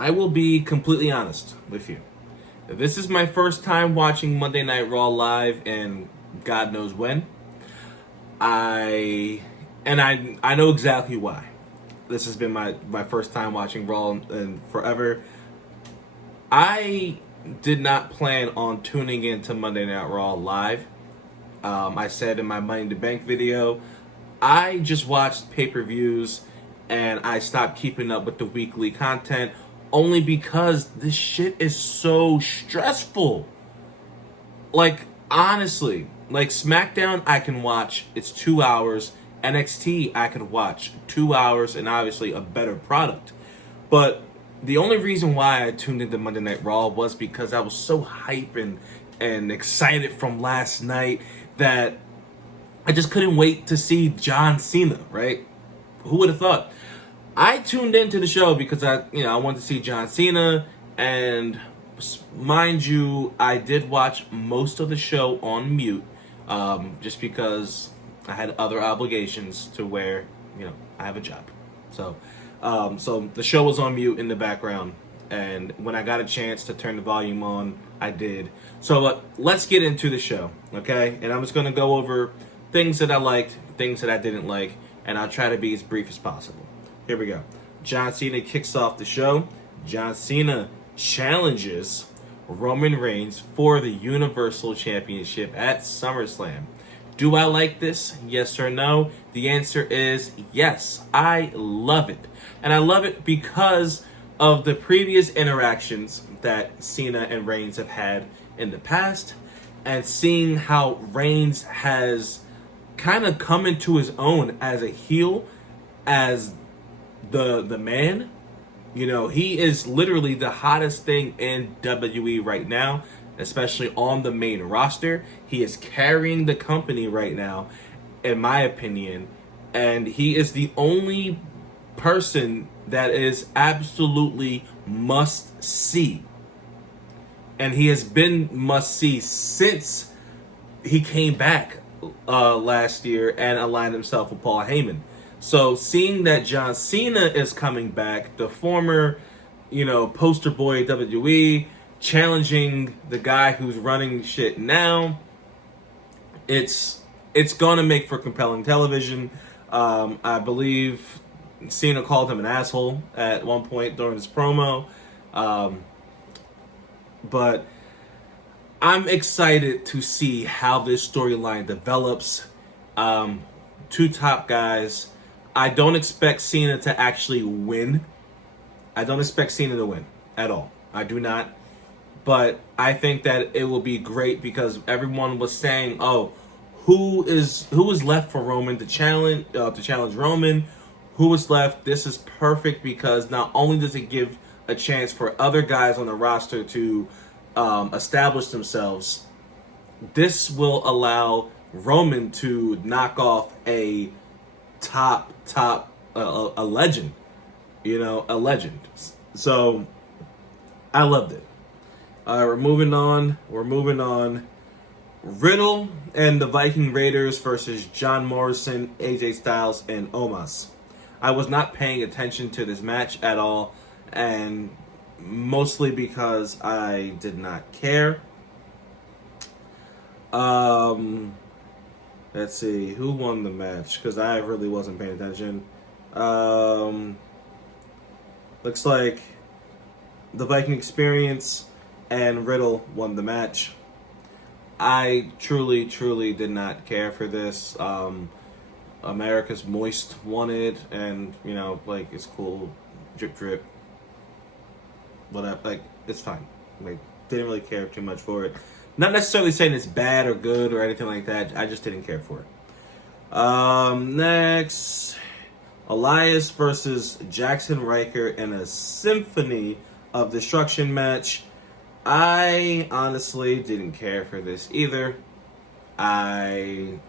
I will be completely honest with you. This is my first time watching Monday Night Raw live, and God knows when. I know exactly why. This has been my first time watching Raw in forever. I did not plan on tuning into Monday Night Raw live. I said in my Money in the Bank video, I just watched pay-per-views and I stopped keeping up with the weekly content only because this shit is so stressful. Like, honestly, like SmackDown I can watch, it's 2 hours. NXT I can watch 2 hours and obviously a better product. But the only reason why I tuned into Monday Night Raw was because I was so hyped and excited from last night that I just couldn't wait to see John Cena, right? Who would have thought? I tuned into the show because I wanted to see John Cena, and mind you, I did watch most of the show on mute, just because I had other obligations to where, I have a job. So the show was on mute in the background, and when I got a chance to turn the volume on, I did. So let's get into the show, okay? And I'm just going to go over things that I liked, things that I didn't like, and I'll try to be as brief as possible. Here we go. John Cena kicks off the show. John Cena challenges Roman Reigns for the Universal Championship at SummerSlam. Do I like this? Yes or no? The answer is yes. I love it. And I love it because of the previous interactions that Cena and Reigns have had in the past, and seeing how Reigns has kind of come into his own as a heel, as the man. He is literally the hottest thing in WWE right now, especially on the main roster. He is carrying the company right now, in my opinion, and he is the only person that is absolutely must see. And he has been must see since he came back last year and aligned himself with Paul Heyman. So seeing that John Cena is coming back, the former, poster boy WWE, challenging the guy who's running shit now, it's gonna make for compelling television. I believe Cena called him an asshole at one point during his promo. But I'm excited to see how this storyline develops. Two top guys. I don't expect Cena to actually win. I don't expect Cena to win at all. I do not. But I think that it will be great because everyone was saying, "Oh, who is left for Roman to challenge Roman? Who is left?" This is perfect because not only does it give a chance for other guys on the roster to establish themselves, this will allow Roman to knock off a top a legend, a legend. So I loved it. We're moving on. Riddle and the Viking Raiders versus John Morrison, AJ Styles, and Omos. I was not paying attention to this match at all, and mostly because I did not care. Let's see, who won the match? Because I really wasn't paying attention. Looks like the Viking Experience and Riddle won the match. I truly did not care for this. America's Moist won it, and it's cool, drip drip. Whatever, it's fine. Didn't really care too much for it. Not necessarily saying it's bad or good or anything like that. I just didn't care for it. Next, Elias versus Jackson Riker in a Symphony of Destruction match. I honestly didn't care for this either. And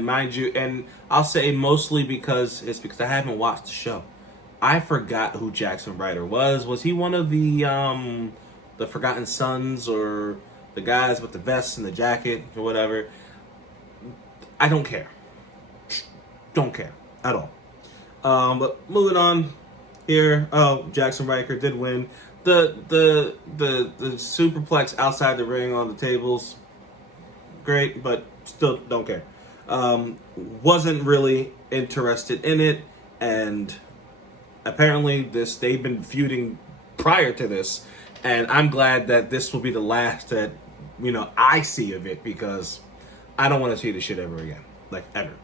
mind you, and I'll say mostly because I haven't watched the show. I forgot who Jackson Riker was. Was he one of the Forgotten Sons, or the guys with the vest and the jacket or whatever? I don't care. Don't care at all. But moving on, here. Oh, Jackson Riker did win. The superplex outside the ring on the tables, great, but still don't care. Wasn't really interested in it, and apparently they've been feuding prior to this, and I'm glad that this will be the last that I see of it, because I don't want to see this shit ever again, like ever.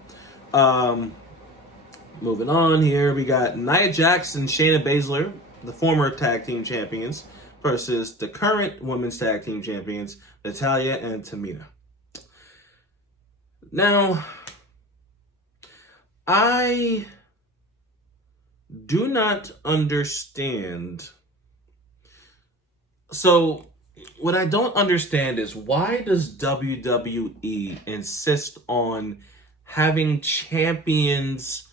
Moving on here, we got Nia Jax and Shayna Baszler, the former tag team champions, versus the current women's tag team champions, Natalya and Tamina. Now, I do not understand. So, what I don't understand is, why does WWE insist on having champions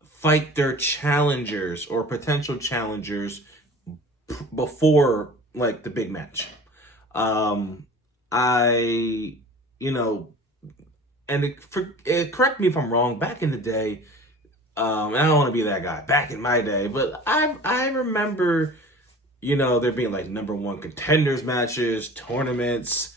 fight their challengers or potential challengers before, like, the big match? Correct me if I'm wrong, back in the day, and I don't want to be that guy, back in my day, but I remember, there being like number one contenders matches, tournaments,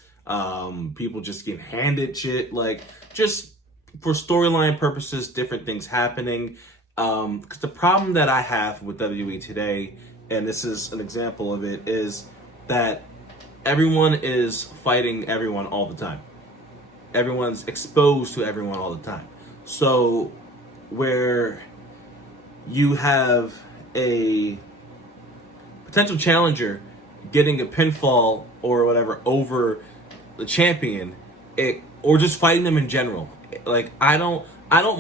people just getting handed shit, like, just for storyline purposes, different things happening. Because the problem that I have with WWE today, and this is an example of it, is that everyone is fighting everyone all the time. Everyone's exposed to everyone all the time. So where you have a potential challenger getting a pinfall or whatever over the champion, or just fighting them in general. Like, I don't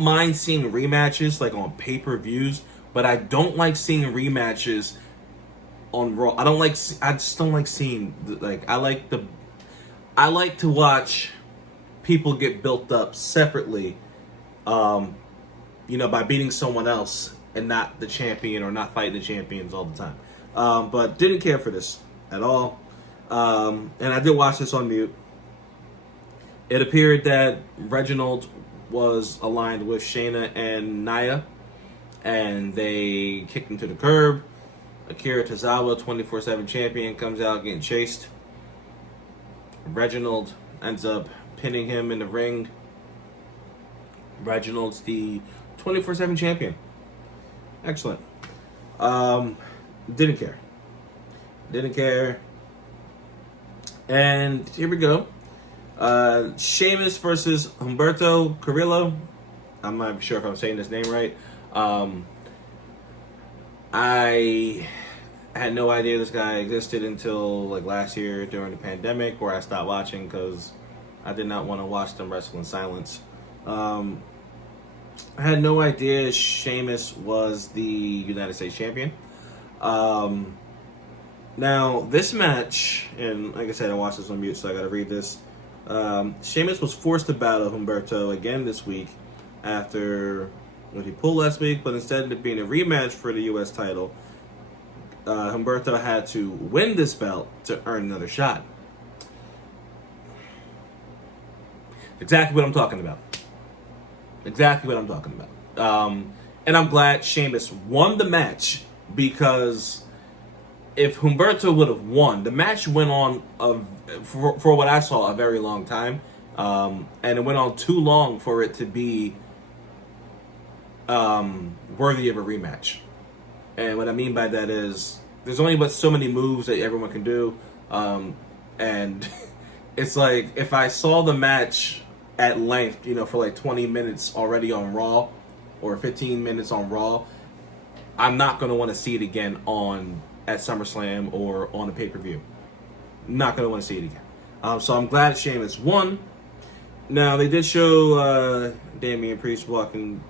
mind seeing rematches, like, on pay-per-views, but I don't like seeing rematches on Raw. I just don't like seeing, like, I like to watch people get built up separately, by beating someone else and not the champion, or not fighting the champions all the time. But didn't care for this at all. And I did watch this on mute. It appeared that Reginald was aligned with Shayna and Nia, and they kicked him to the curb. Akira Tozawa, 24/7 champion, comes out getting chased. Reginald ends up pinning him in the ring. Reginald's the 24/7 champion. Excellent. Didn't care. And here we go. Sheamus versus Humberto Carrillo. I'm not sure if I'm saying his name right. I had no idea this guy existed until, like, last year during the pandemic, where I stopped watching because I did not want to watch them wrestle in silence. I had no idea Sheamus was the United States champion. Now, this match, and like I said, I watched this on mute, so I gotta read this. Sheamus was forced to battle Humberto again this week after what he pulled last week, but instead of it being a rematch for the U.S. title, Humberto had to win this belt to earn another shot. Exactly what I'm talking about. And I'm glad Sheamus won the match, because if Humberto would have won, the match went on, for what I saw, a very long time. And it went on too long for it to be worthy of a rematch. And what I mean by that is, there's only but so many moves that everyone can do. And it's like, if I saw the match at length, for like 20 minutes already on Raw, or 15 minutes on Raw, I'm not going to want to see it again at SummerSlam or on a pay-per-view. Not going to want to see it again. So I'm glad Sheamus won. Now, they did show Damian Priest watching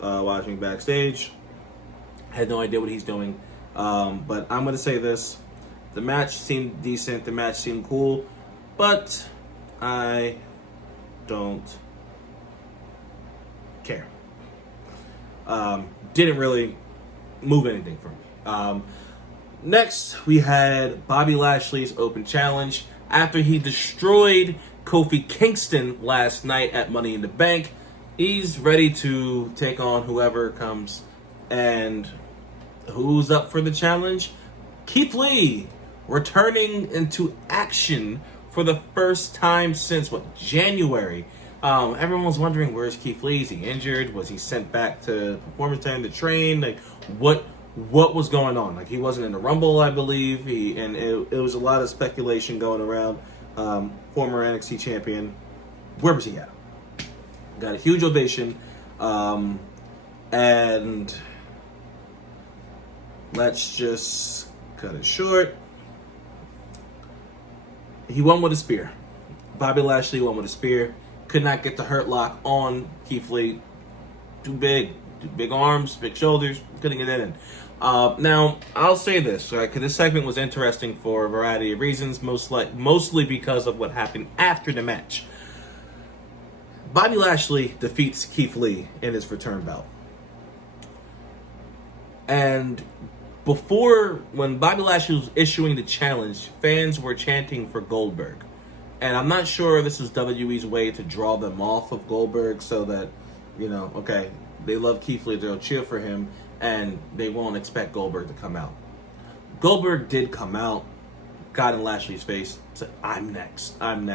backstage. Had no idea what he's doing. But I'm going to say this. The match seemed decent. The match seemed cool. But I don't care. Didn't really move anything for me. Next, we had Bobby Lashley's Open Challenge. After he destroyed Kofi Kingston last night at Money in the Bank, he's ready to take on whoever comes. And Who's up for the challenge? Keith Lee, returning into action for the first time since, January. Everyone was wondering, where's Keith Lee? Is he injured? Was he sent back to Performance Center to train? Like, what was going on? Like, he wasn't in the Rumble, I believe. It was a lot of speculation going around. Former NXT champion. Where was he at? Got a huge ovation. And let's just cut it short. He won with a spear. Bobby Lashley won with a spear. Could not get the hurt lock on Keith Lee. Too big. Big arms, big shoulders. Couldn't get it in. Now, I'll say this, right? Because this segment was interesting for a variety of reasons, mostly because of what happened after the match. Bobby Lashley defeats Keith Lee in his return bout. And before, when Bobby Lashley was issuing the challenge, fans were chanting for Goldberg. And I'm not sure this is WWE's way to draw them off of Goldberg so that, okay, they love Keith Lee, they'll cheer for him, and they won't expect Goldberg to come out. Goldberg did come out, got in Lashley's face, said, I'm next. And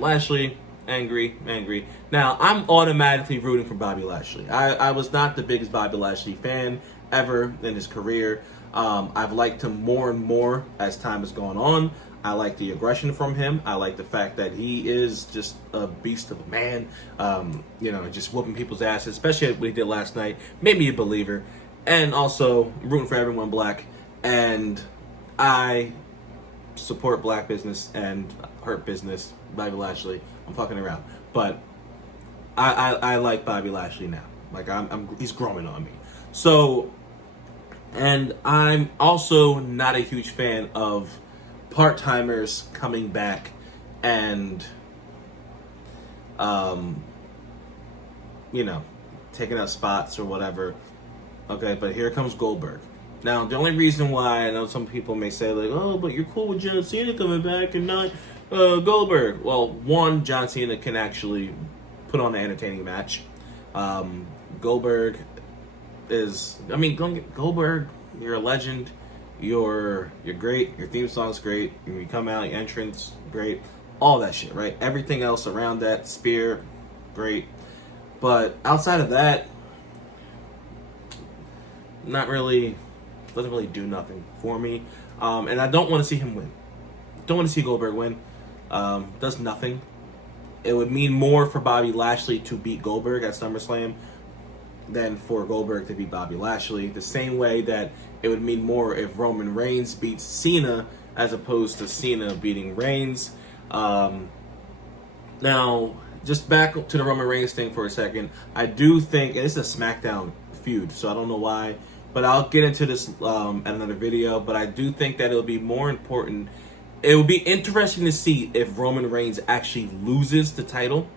Lashley, angry. Now, I'm automatically rooting for Bobby Lashley. I was not the biggest Bobby Lashley fan ever in his career. I've liked him more and more as time has gone on. I like the aggression from him. I like the fact that he is just a beast of a man, just whooping people's asses, especially what he did last night. Made me a believer. And also rooting for everyone black. And I support black business and hurt business. Bobby Lashley. I'm fucking around. But I like Bobby Lashley now. Like, he's growing on me. So, and I'm also not a huge fan of part-timers coming back and taking out spots or whatever. Okay, but here comes Goldberg. Now, the only reason why I know some people may say, like, oh, but you're cool with John Cena coming back and not Goldberg. Well, one, John Cena can actually put on an entertaining match. Goldberg is, Goldberg, you're a legend. You're great. Your theme song's great. When you come out, your entrance, great. All that shit, right? Everything else around that, spear, great. But outside of that, doesn't really do nothing for me. And I don't want to see him win. Don't want to see Goldberg win. Does nothing. It would mean more for Bobby Lashley to beat Goldberg at SummerSlam than for Goldberg to beat Bobby Lashley. The same way that it would mean more if Roman Reigns beats Cena as opposed to Cena beating Reigns. Now, just back to the Roman Reigns thing for a second. I do think, and this is a SmackDown feud, so I don't know why, but I'll get into this at another video, but I do think that it'll be more important. It will be interesting to see if Roman Reigns actually loses the title.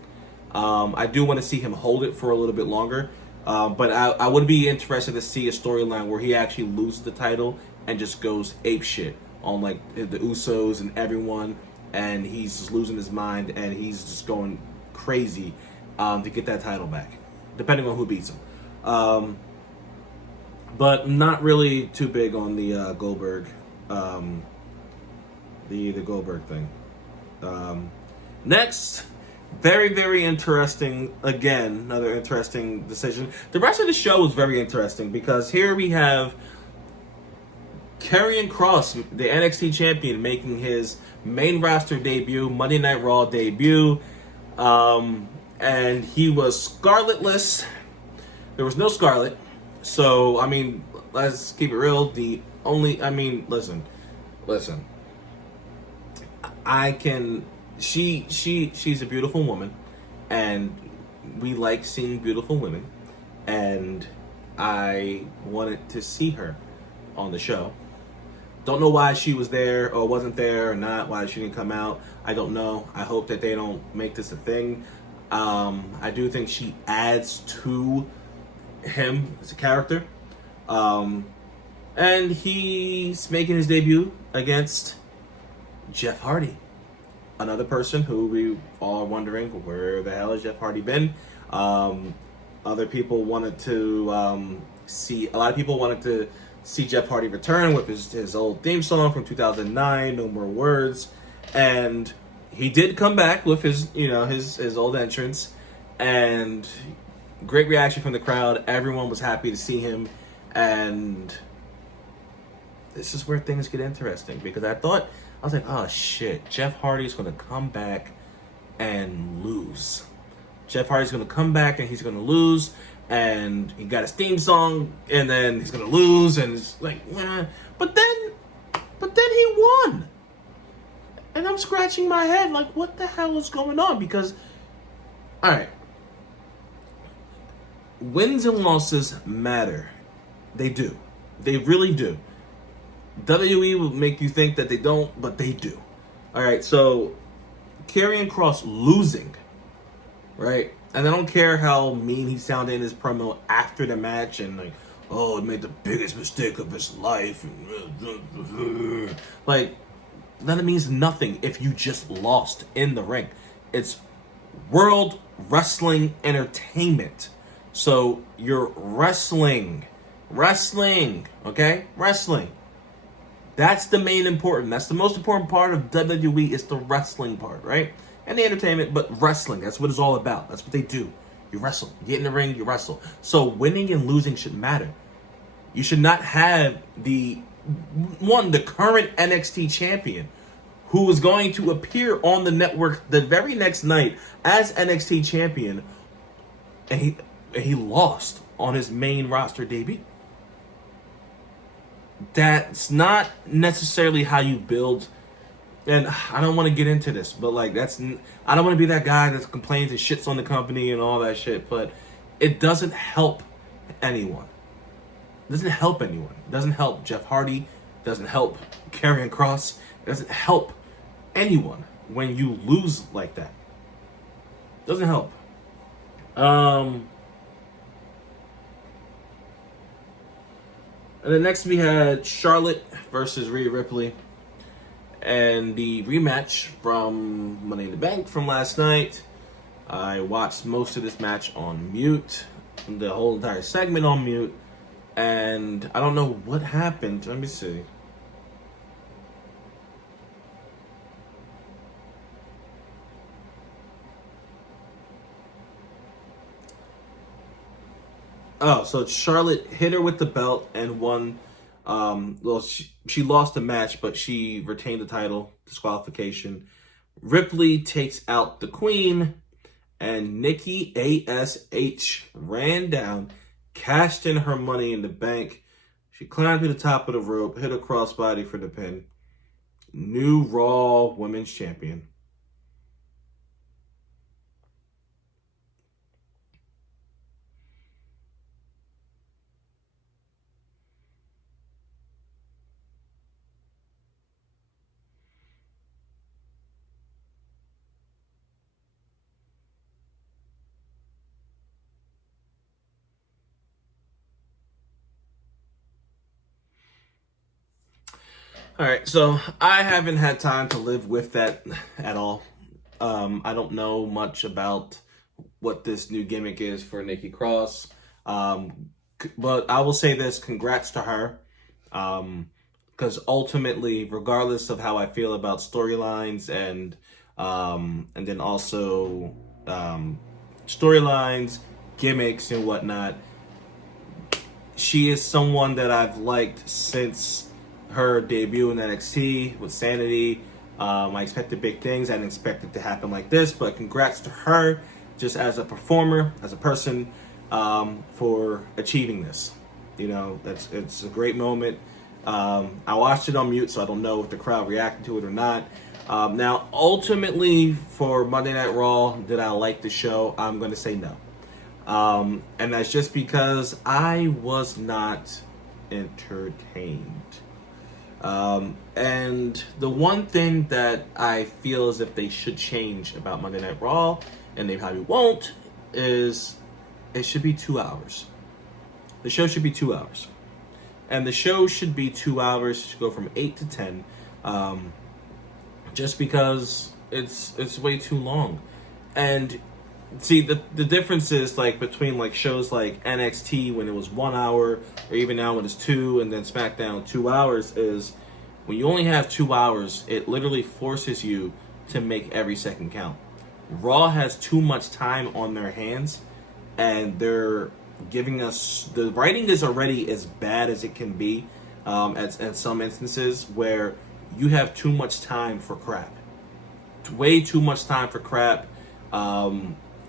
I do want to see him hold it for a little bit longer. But I would be interested to see a storyline where he actually loses the title and just goes apeshit on like the Usos and everyone, and he's just losing his mind and he's just going crazy to get that title back, depending on who beats him. But not really too big on the Goldberg, the Goldberg thing. Next. Very, very interesting. Again, another interesting decision. The rest of the show was very interesting because here we have Karrion Kross, the NXT champion, making his main roster debut, Monday Night Raw debut. And he was Scarletless. There was no Scarlett. So, let's keep it real. Listen. She's a beautiful woman, and we like seeing beautiful women, and I wanted to see her on the show. Don't know why she was there or wasn't there or not, why she didn't come out. I don't know. I hope that they don't make this a thing. I do think she adds to him as a character. And he's making his debut against Jeff Hardy. Another person who we all are wondering, where the hell has Jeff Hardy been? Other people wanted to see. A lot of people wanted to see Jeff Hardy return with his old theme song from 2009, No More Words, and he did come back with his old entrance, and great reaction from the crowd. Everyone was happy to see him, and this is where things get interesting, because I was like, oh shit, Jeff Hardy's gonna come back and lose. Jeff Hardy's gonna come back and he's gonna lose, and he got his theme song, and then he's gonna lose, and it's like, but then he won, and I'm scratching my head like, what the hell is going on? Because, all right, wins and losses matter. They do. They really do. WWE will make you think that they don't, but they do. All right, so Karrion Kross losing, right? And I don't care how mean he sounded in his promo after the match, and like, oh, he made the biggest mistake of his life. Like, that means nothing if you just lost in the ring. It's World Wrestling Entertainment. So you're wrestling, okay? Wrestling. That's the main important. That's the most important part of WWE, is the wrestling part, right? And the entertainment, but wrestling. That's what it's all about. That's what they do. You wrestle. You get in the ring, you wrestle. So winning and losing should matter. You should not have the current NXT champion who is going to appear on the network the very next night as NXT champion, and he lost on his main roster debut. That's not necessarily how you build. And I don't want to get into this, but like, I don't want to be that guy that complains and shits on the company and all that shit, but it doesn't help anyone. It doesn't help anyone. It doesn't help Jeff Hardy. It doesn't help Karrion Kross. It doesn't help anyone when you lose like that. It doesn't help. And then next we had Charlotte versus Rhea Ripley, and the rematch from Money in the Bank from last night. I watched most of this match on mute, the whole entire segment on mute, and I don't know what happened. Let me see. Oh, so Charlotte hit her with the belt and won. Well, she lost the match, but she retained the title, disqualification. Ripley takes out the Queen, and Nikki ASH ran down, cashed in her Money in the Bank. She climbed to the top of the rope, hit a crossbody for the pin. New Raw Women's Champion. All right, so I haven't had time to live with that at all. I don't know much about what this new gimmick is for Nikki Cross, but I will say this: congrats to her, because ultimately, regardless of how I feel about storylines and then also storylines, gimmicks, and whatnot, she is someone that I've liked since her debut in NXT with Sanity. I expected big things. I didn't expect it to happen like this, but congrats to her just as a performer, as a person, for achieving this. You know, it's a great moment. I watched it on mute, so I don't know if the crowd reacted to it or not. Now, ultimately, for Monday Night Raw, did I like the show? I'm going to say no. And that's just because I was not entertained. And the one thing that I feel as if they should change about Monday Night Raw, and they probably won't, is it should be 2 hours. The show should be 2 hours. And the show should be 2 hours. It should go from 8 to 10. Just because it's way too long. And See, the difference is like between like shows like NXT when it was 1 hour, or even now when it's 2, and then SmackDown 2 hours, is when you only have 2 hours, it literally forces you to make every second count. Raw has too much time on their hands, and they're giving us, the writing is already as bad as it can be, at some instances where you have too much time for crap, way too much time for crap.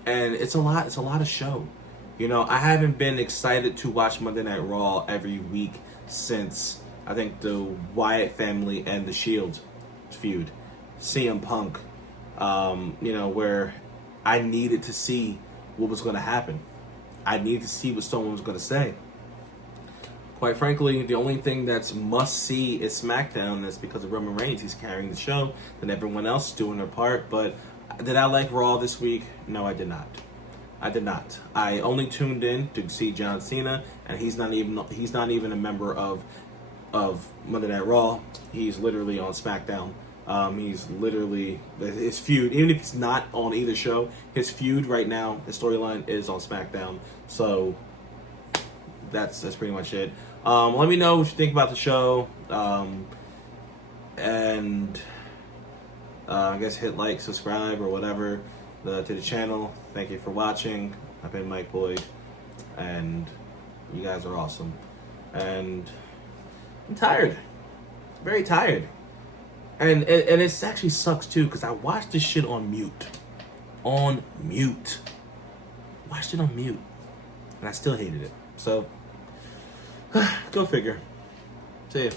And it's a lot. It's a lot of show. You know, I haven't been excited to watch Monday Night Raw every week since I think the Wyatt family and the Shield feud, CM Punk. You know, where I needed to see what was going to happen. I needed to see what someone was going to say. Quite frankly, the only thing that's must see is SmackDown. That's because of Roman Reigns. He's carrying the show, and everyone else is doing their part. But did I like Raw this week? No, I did not. I did not. I only tuned in to see John Cena, and he's not even a member of Monday Night Raw. He's literally on SmackDown. He's literally, his feud, even if he's not on either show, his feud right now, his storyline is on SmackDown. So that's pretty much it. Let me know what you think about the show. And I guess hit like, subscribe, or whatever to the channel. Thank you for watching. I've been Mike Boyd, and you guys are awesome. And I'm tired, very tired, and it actually sucks too because I watched this shit on mute, watched it on mute, and I still hated it. So go figure. See ya.